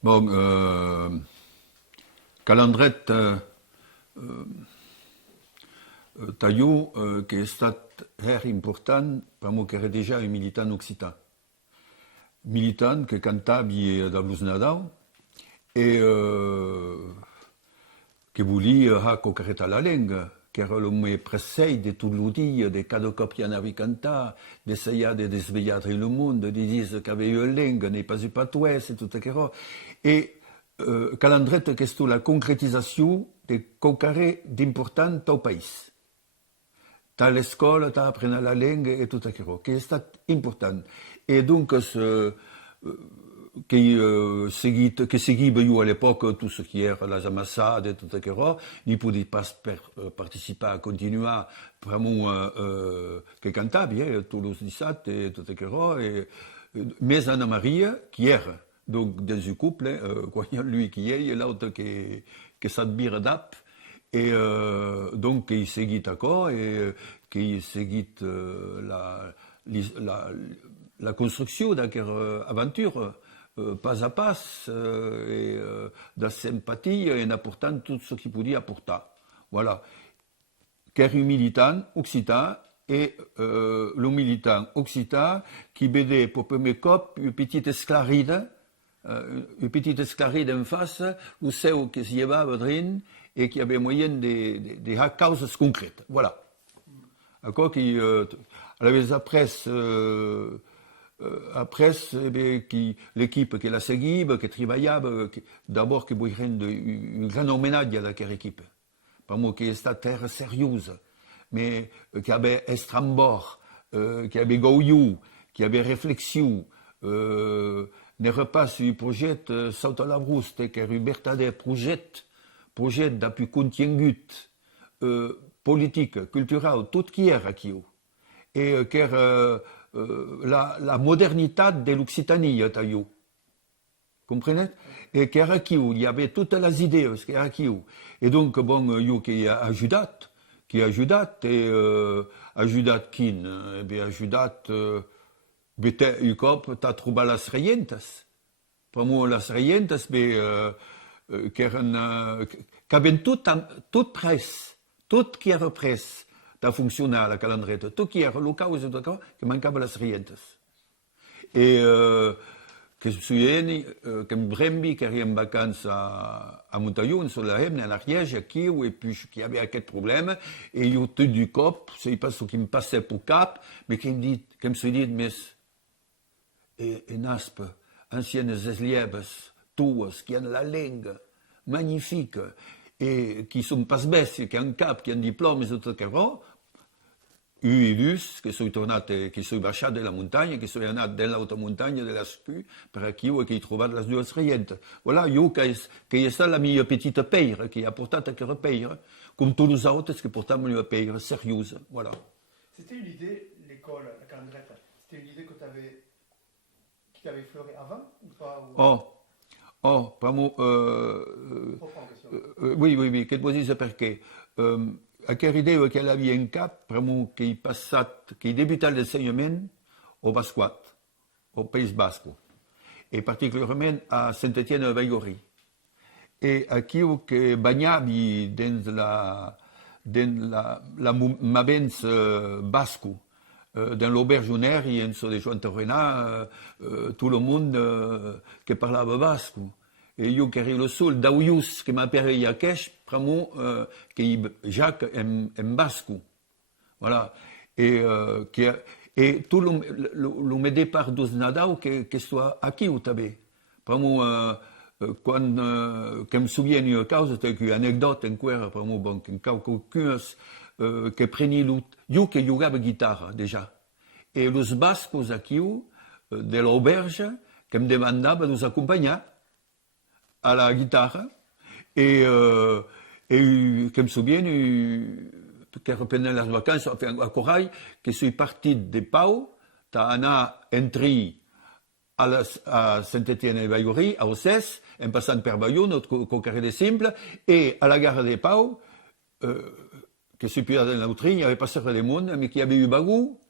Bon, Calandret Taillot, che è stato important, per che era già un militant occitan. Militant che cantava da Blues Nadal e che volia coccare la lingua, che era il mio presei di tutto il dia, di cada cop che anavi a cantare, di essere di svegliare il mondo, di dire che avevo la lingua, nei pas patuès e tutto quello. E Calandret che è la concretizzazione di coccare d'importante al paese. Dalle scuole, da apprendere la lingua e tutto quello, che è stato importante. E dunque, che seguiva io all'epoca tutto ce qui era la ammassade e tutto quello, ne potevo pas partecipare, continuare, vraiment, che cantavi, tutti i sati e tutto quello, e mais Anna Maria, qui era, donc, dans un couple, lui qui est, et l'autre qui s'admire d'ap, et donc qui seguit d'accord et qui seguit la construction de cette aventure pas à pas et de sympathie et en apportant tout ce qu'il pouvait apporter. Voilà. Car un militant occitan et le militant occitan qui bédait pour premier cop une petite esclaride en face, où c'est qui s'y va drin et qui avait moyen de causes concrètes. Voilà. D'accord qui après l'équipe qui la seguiva, qui travaillait, d'abord qui voulait rendre un grand hommage à cette équipe. Pour moi, qui était très sérieuse, mais qui avait estrambord, qui avait goyou, qui avait réflexion, ne repasse du projet Sauta la Brousse, qui est un vertader projet d'appui contingut, politique, culturel, tout qui est aquí. Et qui est la modernité de l'Occitanie, taillot. Comprenez? Et qui est aquí, il y avait toutes les idées, qui est aquí. Et donc, bon, yo qui a ajouté, et ajouté qui, eh bien, ajouté, bete un cop t'as trouvé les reientes. Pour moi, les reientes, qui avaient toute presse, tout qui era presse, da fonctionner à la calandrette, tout qui era locaux et tout ça, qui manquava les reientes. Et que je suis que Brembi, qui était en vacances à Montaigne, sur la Hemne, à l'Ariège, aquí, et puis qui avait aquest problème, et il y a tout du cop, c'est pas ce qui me passait pour cap, mais qui me suis dit, mais et Naspe, anciennes eslieves, tues, qui ont la langue magnifique, et qui sont pas besties, qui ont un cap, qui ont un diplôme, et tout ça, Uilus, che sono tornate, che sono baciate della montagna, che sono andate dell'alta montagna della Spu, per chi e che ho trovato le due reientes. Voilà, io che è stata la mia petite peire, che ha portato quella peire, come tutti gli altri che portavano una peire seriosa. Voilà. C'était une idée, l'école, la calandrette, c'était une idée qui t'avait effleuré avant ou pas ou... vraiment, oui, che vuol dire perché? Quelle idée qu'elle avait en cap, vraiment, qui débutait l'enseignement au Basquat, au Pays Basque, et particulièrement à Saint-Étienne-de-Baïgorry. Et à qui que bagnait dans la mabens basque, dans l'auberge et en sur les joints Renat, tout le monde qui parlait basque. Et yo qui le sol d'Auyus qui m'a perdu à Kesh, vraiment, qui Jacques en basque. Voilà. Et tout le départ de Nadal que soit aquí ou tabé. Vraiment, quand me souviens d'une cause, c'est une anecdote en quoi, vraiment, bon, quelqu'un qui prenait yo qui jouait guitare déjà. Et les basques aquí, de l'auberge, qui me demandaient de nous accompagner à la guitare et que me souviens que reprenait les vacances enfin, à Corail que suis parti de Pau t'as entré à Saint-Étienne-de-Baïgorry à Ossès en passant par Bayonne au carré de Simple et à la gare de Pau que suis plus dans la vitrine il y avait pas seulement des monde mais qu'il y avait eu bagou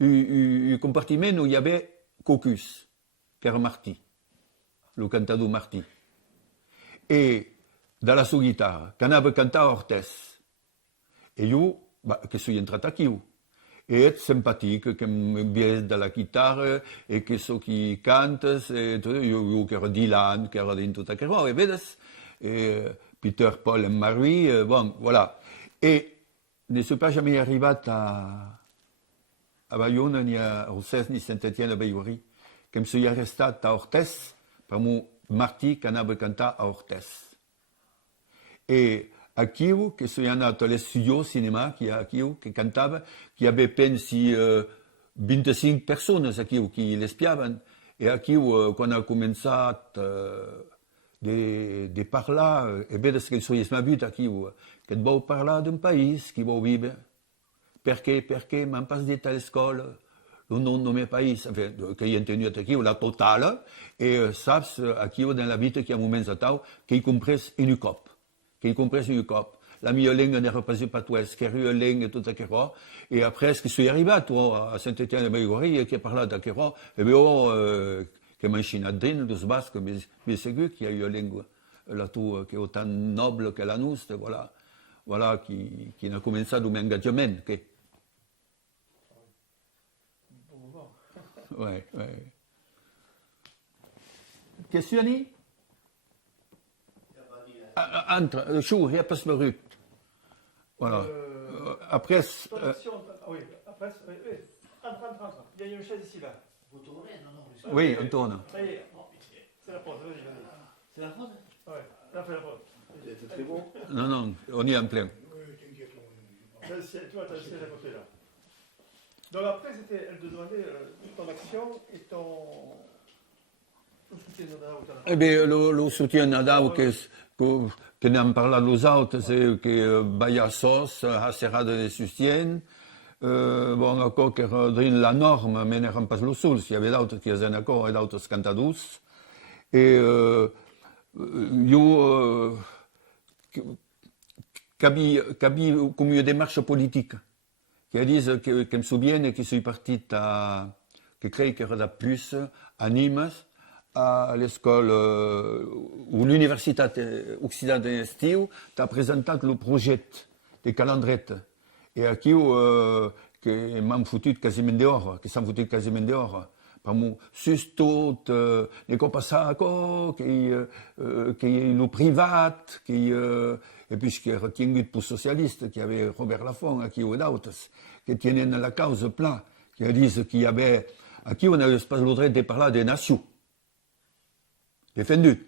un compartiment où il y avait Cocus qui era Martí. le cantado Martí. Et dans la sua guitare, quand avait canté Ortès, et io, che sono entrato aquí, et è simpatico, che mi viene dalla chitarra, e che so chi canta, e io che ero Dylan, che ero in tutta che roba, e vedes, Peter, Paul et Marie, bon, voilà. Et ne suis pas jamais arrivé à Bayonne, ni à Rossès, ni Saint-Étienne, à Bayouri, que je suis resté à Orthez, par mon Martí, qui avait canté à Orthez. Et à Kiev, que je suis allé à les studios cinéma, qui à Kiev, qui cantava, qui avait pensi 25 personnes à Kiev qui l'espiaven. Et à Kiev, quand on a commencé de parler, et bien que je suis but à Kiev, que de parler d'un pays qui va vivre. Perché m'en passe dit à l'école le nom de mes pays, enfin, que j'ai entendu à Kiev, la totale, et saps à Kiev dans la vie qui a un moment à tau, qu'il compresse une cop. La mia langue n'era pas patoise, che ero langue tutta che roba, e après che sono arrivato a Saint-Étienne de Bayouri e che parlato che roba, e vedo che mi inscina dentro dos basques, mi segue che io lingua la tua che è tan noble che la nostra, voilà qui a cominciato un engagement che ouais. Questioni? Entre, chaud, il n'y a pas de rue. Voilà. Après. Oui, après. Entre. Il y a une chaise ici, là. Vous tournez, non? Oui, on tourne. Ça y est, c'est la pause, vas-y. C'est la pause? Oui, là, fait la pause. C'est très bon. Non, on y est en plein. Tu vois, tu as le siège à côté, là. Donc après, elle te demandait ton action et ton soutien Nadal. Eh bien, le soutien Nadal que n'en parla los autres, c'est que Bayassos a serrado de soutien. Bon, encore que dans la norme, mais n'eren pas le seul. Il y avait d'autres qui étaient d'accord et d'autres cantadus. Et io cabi comme une démarche politique. Qui disent que me souviennent que je suis parti que crée que era plus à Nîmes, à l'école ou l'université occidentale d'estiu, tu as présenté le projet de calendrette. Et aquí que m'han foutu quasiment dehors, que s'han foutu quasiment dehors. Par mon sus tout, les copasaco, que le privat, et puis qui est retenu pour socialiste, qui avait Robert Laffont, qui ou d'autres, qui tiennent la cause plein, qui disent qu'il y avait, à qui on n'avait pas le droit de parler des nations, défendues,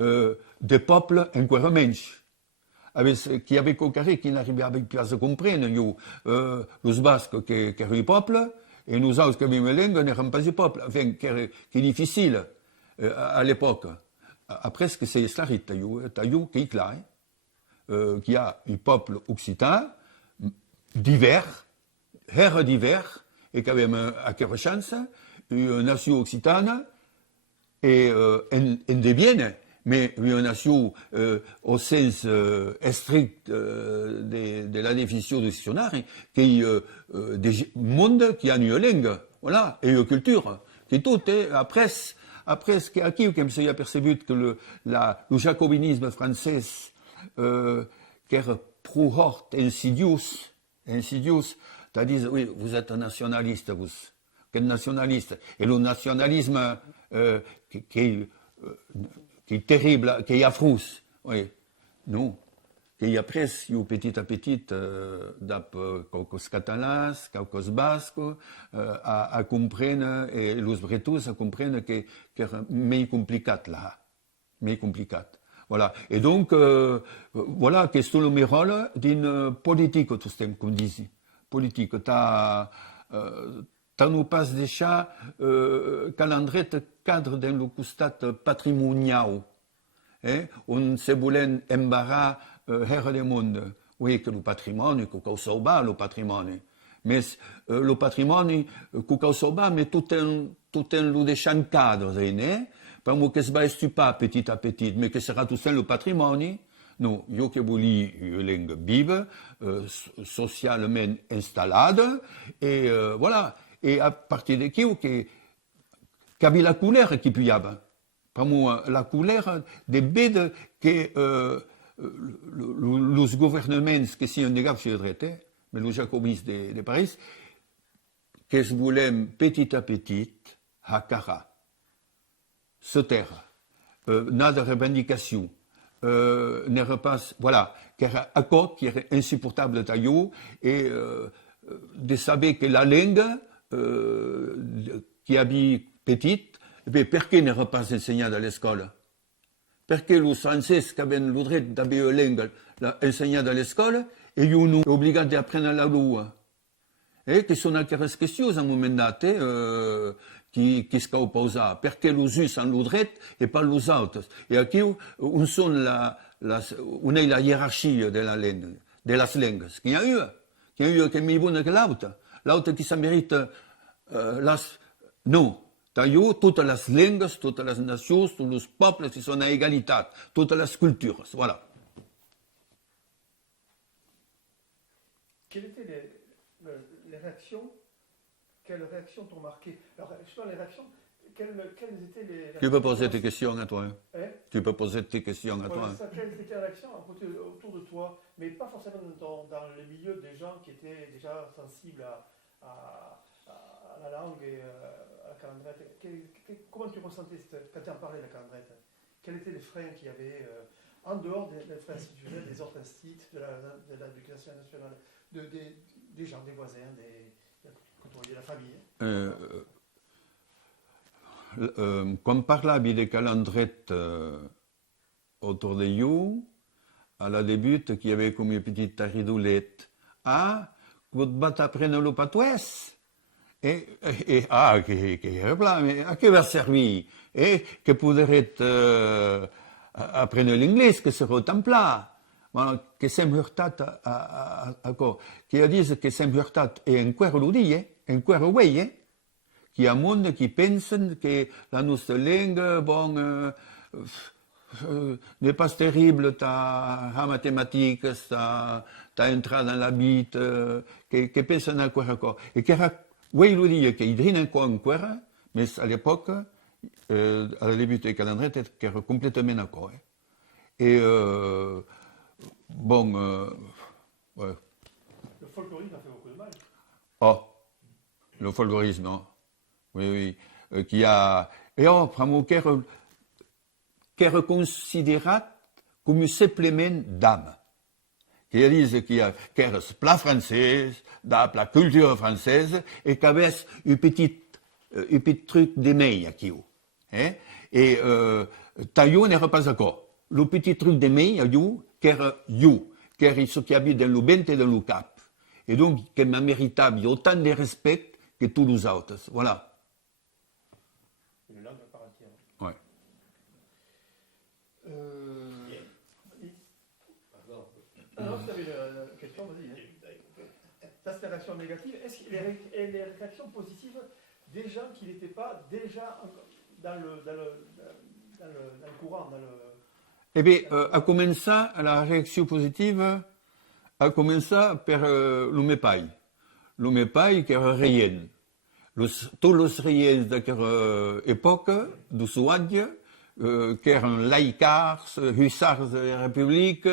des peuples encore menys, qui avaient cocaré, qui n'arrivaient pas à se comprendre, les Basques qui étaient les peuples, et nous autres qui avions la langue n'étions pas les peuples, enfin, qui est difficile à l'époque. Après, ce que c'est Slarit, Taillou, qui est là, qui a un peuple occitan, divers, et qui avait à quelle chance, une nation occitane, et en devienne, mais une nation au sens strict de la définition du dictionnaire, qui est des mondes qui a une langue, voilà, et une culture, qui tout est après ce qui est acquis, comme s'il y a perçu que le jacobinisme français, qui est plus fort, insidieux, c'est-à-dire, oui, vous êtes un nationaliste, vous, quel nationaliste, et le nationalisme qui est terrible, qui est affreux, oui, non, qui est après, petit à petit, quelques catalans, quelques basques, à comprendre, et les bretons à comprendre que c'est plus compliqué là, plus compliqué. Voilà. Et donc, voilà, que c'est le rôle d'une politique, tout ce qu'on dit. Politique. Tu nous passes déjà calendrette cadre dans le costat patrimonial. On se voulait embarras herre du monde. Oui, que le patrimoine, que causa bas le patrimoine. Mais le patrimoine, que causa bas, mais tout un lot de champ cadre, pas moi que se va pas petit à petit, mais que sera tout seul le patrimoine. Non, io che voulais une langue vive, socialement installée, et voilà. Et à partir de qui avait la couleur qui peut y avoir. la couleur des bêtes que les gouvernements qui sont négats sur le traité, mais les jacobinistes de Paris, qui voulaient petit à petit, à cara, se taire, n'a de revendication, ne repasse, voilà, qui est un code qui est insupportable à eux, et de savoir que la langue qui habite petite, pourquoi ne repasse enseignée dans l'école? Pourquoi les Français qui avaient le droit d'avoir une langue enseignée dans l'école, et ils sont obligés d'apprendre la loi? Et qui sont aquelles questions à un moment donné qui se opposent. Pourquoi les uns ont le droit et pas les autres? Et ici, on a la hiérarchie de la langue, de las langues. Il y a eu qui est mieux bonne que l'autre. L'autre qui se mérite non. Toutes les langues, toutes les nations, tous les peuples, ils sont à égalité. Toutes les cultures. Voilà. Quelles étaient les réactions? Quelles réactions t'ont marqué? Alors, justement, les réactions, quelles étaient les réactions? Tu peux poser tes questions à toi. Hein? Tu peux poser tes questions à toi. Quelles étaient les réactions autour de toi, mais pas forcément dans le milieu des gens qui étaient déjà sensibles à la langue et à la calendrette? Comment tu ressentais quand tu en parlais de la calendrette? Quels étaient les freins qu'il y avait en dehors des freins institutionnels, des autres instituts, de l'éducation nationale, des gens, des voisins, de la famille? Quand on parlait de calendrette autour de nous, à la début, qu'il y avait comme une petite ridoulette. Ah, vous battez après le patois? Mais à qui va servir? Et que pourrait apprendre l'anglais, que sera autant plat? Que sem hurtat qui a dit que sem hurtat est encore l'oudi, encore oui, qui a monde qui pense que la nostra langue, bon, n'est pas terrible, ta mathématiques, ta entrée dans la bite, que pense encore. Et qui a, oui, l'oudi, qu'il drine encore, mais à l'époque, à la début du calendrier, qui era complètement d'accord. Et, bon, ouais. Le folklorisme a fait beaucoup de mal. Oh, le folklorisme, non. Oui, qui a. Et on prend qui est considéré comme un supplément d'âme. Qui dit qu'il y a un plat français, la culture française, et qu'il y avait un petit truc d'émeil à Kyo. Et Taillot n'est pas d'accord. Le petit truc d'émeil à You, qui est ce qui habite dans le ventre et dans le cap. Et donc, qui m'a mérité autant de respect que tous les autres. Voilà. Une langue à part entière. Ouais. Alors, tu avais une question, vas-y. Ça, c'est la réaction négative. Est-ce que les réactions positives des gens qui n'étaient pas déjà dans le courant, dans le... Eh bien, a commencé la réaction positive, a commencé par l'Umepai. L'Umepai qui era rien. Tous les riens de cette époque, de Souadje, qui eran laïcars, hussards de la République,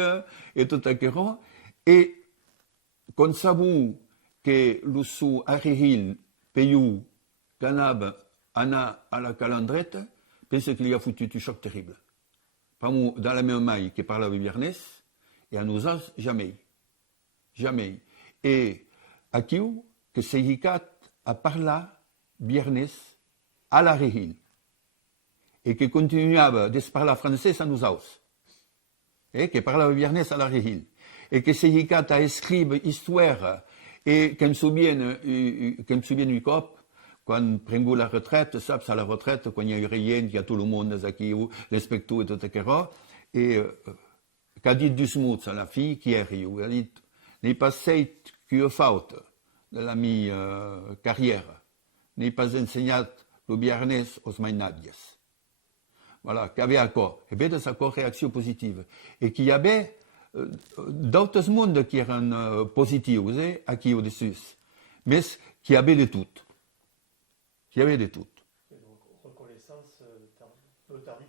et tout ça. Et quand savons que le sou arrivil pays canab ana à la calendrette, pense qu'il y a foutu un choc terrible. Dans la même maille qui parlait Viernes, et à nous autres, jamais. Jamais. Et à qui que c'est à parler Viernes à la Réhil. Et qui continuait de se parler français à nous autres. Et qui parlait Viernes à la Réhil. Et que c'est à écrire histoire. Et qu'on me souvienne du cop, quand prenons la retraite, ça, à la retraite, quand il y a rien, il y a tout le monde qui les spectacles et tout ça. Et qu'a dit du smooth à la fille qui est rio, elle a dit, n'est pas cette qui est faute de la mi-carrière, n'est pas enseigné le viernes aux mainadias. Voilà, qu'il y avait encore. Et bien, de sa réaction positive. Et qu'il y avait d'autres mondes qui étaient positifs, à qui au-dessus. Mais qui avaient de tout. Qui avait de tout. Reconnaissance peu tardive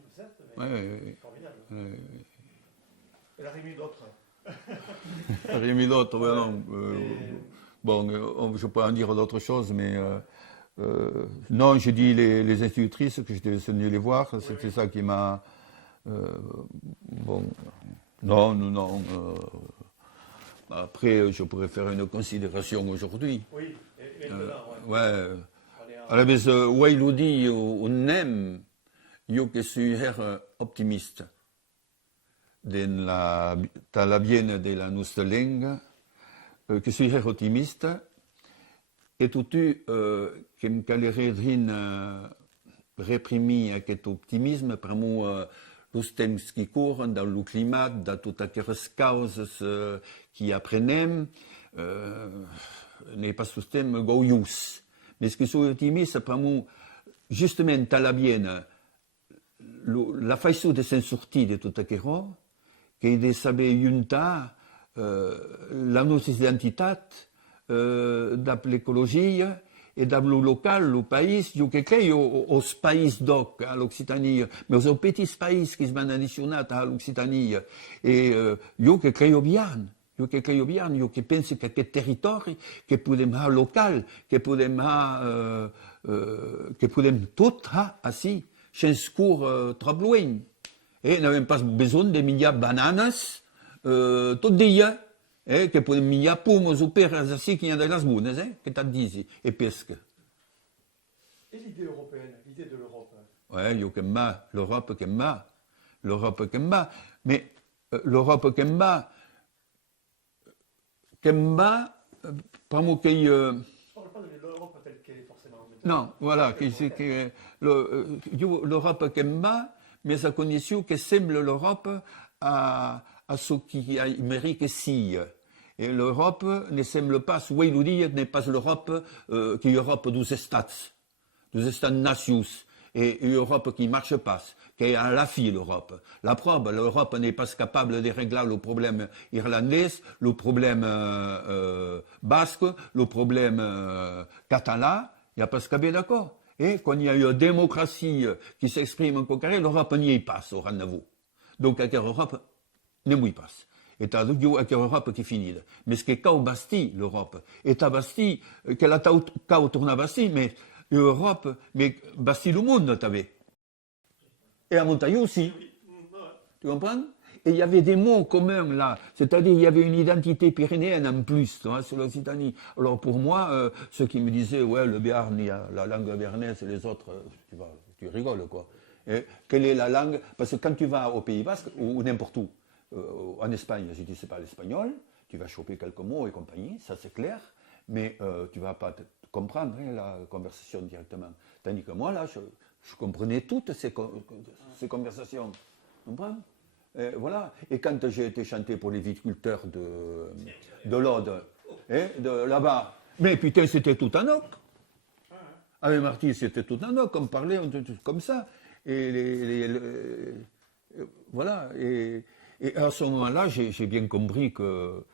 mais Ouais, formidable. ouais. Elle a réuni d'autres. Rien mis d'autre, ouais, non. Et- Bon, je peux en dire d'autres choses, mais non, j'ai dit les institutrices que j'étais venu les voir, c'était ça qui m'a. Bon, non, non, non. Après, je pourrais faire une considération aujourd'hui. Oui, et maintenant, ouais. Ouais. On est en- Alors, mais Wailudi, on aime, yo que suis optimiste. Dalla biene della nostra lingua, che suis ottimiste, e tutti che mi caleredrin reprimi aquest optimisme, per mo los temps qui courent, dans le climat, dans toutes aquelles causes qui apprenem, n'est pas sustem goius. Mais ce que suis optimiste, per mo, justement, alla biene, la façon de s'en sortir de tout aquello, che de saber juntar la nostra identitat de l'ecologia e de lo local, lo país, jo que creio os països doc a l'Occitania, mais os petits països que es van addicionat a l'Occitania, e jo que creio bien, jo que penso que aquest territori que podem ha local, que podem tot ha així, sense cur trop lluny. Et n'avem pas besoin de menjar bananes tot dia, que podem menjar pomos o peres així que hi ha de les bones, que t'han dit, et pesca. Et l'idée européenne, l'idée de l'Europe. Ouais, jo que em va, l'Europe que em va, mais l'Europe que em pas moi que Je ne parle pas de l'Europe telle qu'elle est forcément. non, voilà, l'Europe que em va, mais à condition que semble l'Europe à ce qui mérite si. Et l'Europe ne semble pas, Wailudi n'est pas l'Europe qui est l'Europe des États-nations, et l'Europe qui ne marche pas, qui est à la fille l'Europe. La preuve, l'Europe n'est pas capable de régler le problème irlandais, le problème basque, le problème catalan, il n'y a pas ce qu'il y a d'accord. Et quand il y a une démocratie qui s'exprime en concret, l'Europe n'y passe au rendez-vous. Donc, avec l'Europe, ne m'y passe. Et t'as dit avec l'Europe qui finit. Mais ce qui est qu'au Bastille, l'Europe. Et t'as Bastille, qu'elle a qu'au tourner à Bastille, mais l'Europe, mais Bastille, le monde, t'avais. Et à Montaillou aussi. Tu comprends? Et il y avait des mots communs là, c'est-à-dire il y avait une identité pyrénéenne en plus sur l'Occitanie. Alors pour moi, ceux qui me disaient, ouais, le Béarn, il y a la langue béarnaise et les autres, tu rigoles quoi. Et quelle est la langue? Parce que quand tu vas au Pays Basque, ou n'importe où, en Espagne, si tu ne sais pas l'espagnol, tu vas choper quelques mots et compagnie, ça c'est clair, mais tu ne vas pas comprendre la conversation directement. Tandis que moi là, je comprenais toutes ces conversations. Tu comprends? Voilà. Et quand j'ai été chanté pour les viticulteurs de l'Aude, de là-bas, mais putain, c'était tout en oc. Avec Marty, c'était tout en oc, on parlait comme ça. Et voilà. Et à ce moment-là, j'ai bien compris qu'il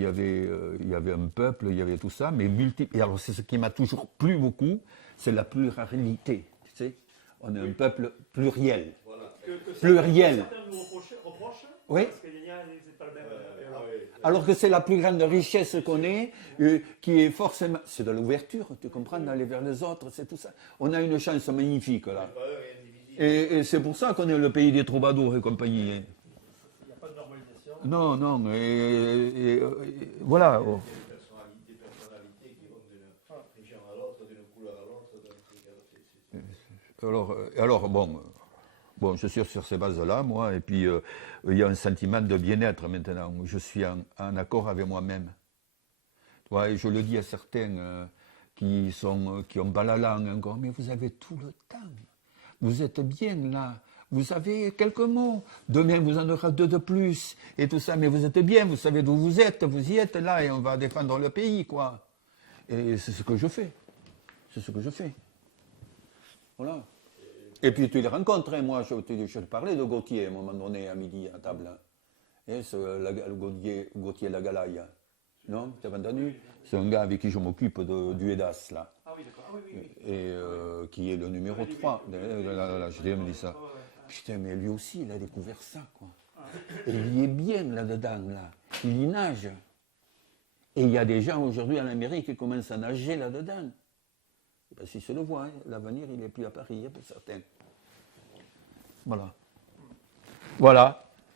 y avait un peuple, il y avait tout ça, mais multiple. Et alors, c'est ce qui m'a toujours plu beaucoup, c'est la pluralité. Tu sais, on est un peuple pluriel. Pluriel. Certains nous reprochent, Oui. parce qu'il y a, c'est pas le même. Alors que c'est la plus grande richesse qu'on ait, qui est forcément. C'est de l'ouverture, tu comprends, d'aller vers les autres, c'est tout ça. On a une chance magnifique là. Et c'est pour ça qu'on est le pays des troubadours et compagnie. Il n'y a pas de normalisation. Non, non, voilà. Oh. Des personnalités qui vont d'une région à l'autre, d'une couleur à l'autre. Alors bon, je suis sur ces bases-là, moi, et puis il y a un sentiment de bien-être maintenant. Je suis en accord avec moi-même. Ouais, je le dis à certains qui ont pas la langue encore, mais vous avez tout le temps. Vous êtes bien là. Vous avez quelques mots. Demain, vous en aurez 2 de plus. Et tout ça, mais vous êtes bien. Vous savez d'où vous y êtes là et on va défendre le pays, quoi. Et c'est ce que je fais. Voilà. Et puis tu les rencontres, hein. Moi je te parlais de Gauthier à un moment donné à midi à table. Et le Gauthier Lagalaï. Non? Tu as entendu? C'est un gars avec qui je m'occupe du EDAS là. Ah oui, d'accord. Ah, oui, oui, oui. Et qui est le numéro 3. Je me dis ça. Putain, mais lui aussi, il a découvert ça, quoi. Et il y est bien là-dedans, là. Il y nage. Et il y a des gens aujourd'hui en Amérique qui commencent à nager là-dedans. Parce qu'ils se le voient, hein. L'avenir, il n'est plus à Paris, hein, pour certains. Voilà. Voilà.